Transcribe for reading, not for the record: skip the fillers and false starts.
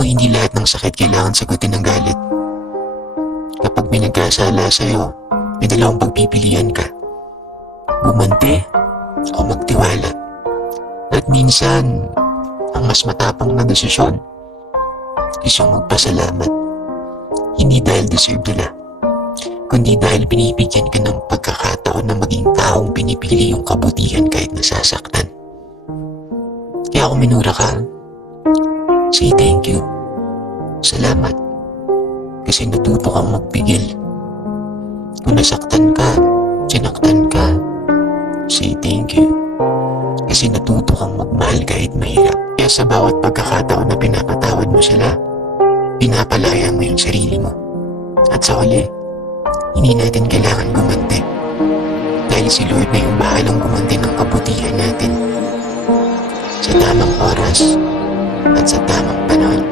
mo hindi lahat ng sakit kailangan sagutin ng galit. Kapag may nagkasala sa'yo, may dalawang pagpipilian ka. Bumante o magtiwala. At minsan, ang mas matapang na desisyon is yung magpasalamat. Hindi dahil deserve nila, kundi dahil binibigyan ka ng pagkakataon na maging taong pinipili yung kabutihan kahit nasasaktan. Kaya kung minura ka, say thank you. Salamat. Kasi natuto kang magpigil. Kung nasaktan ka, sinaktan ka, say thank you. Kasi natuto kang magmahal kahit mahirap. Kaya sa bawat pagkakataon na pinapatawad mo sila, pinapalaya mo yung sarili mo. At sa huli, hindi natin kailangan gumanti. Dahil si Lord na yung bahalang gumanti ng kabutihan natin. Sa tamang oras at sa tamang panahon.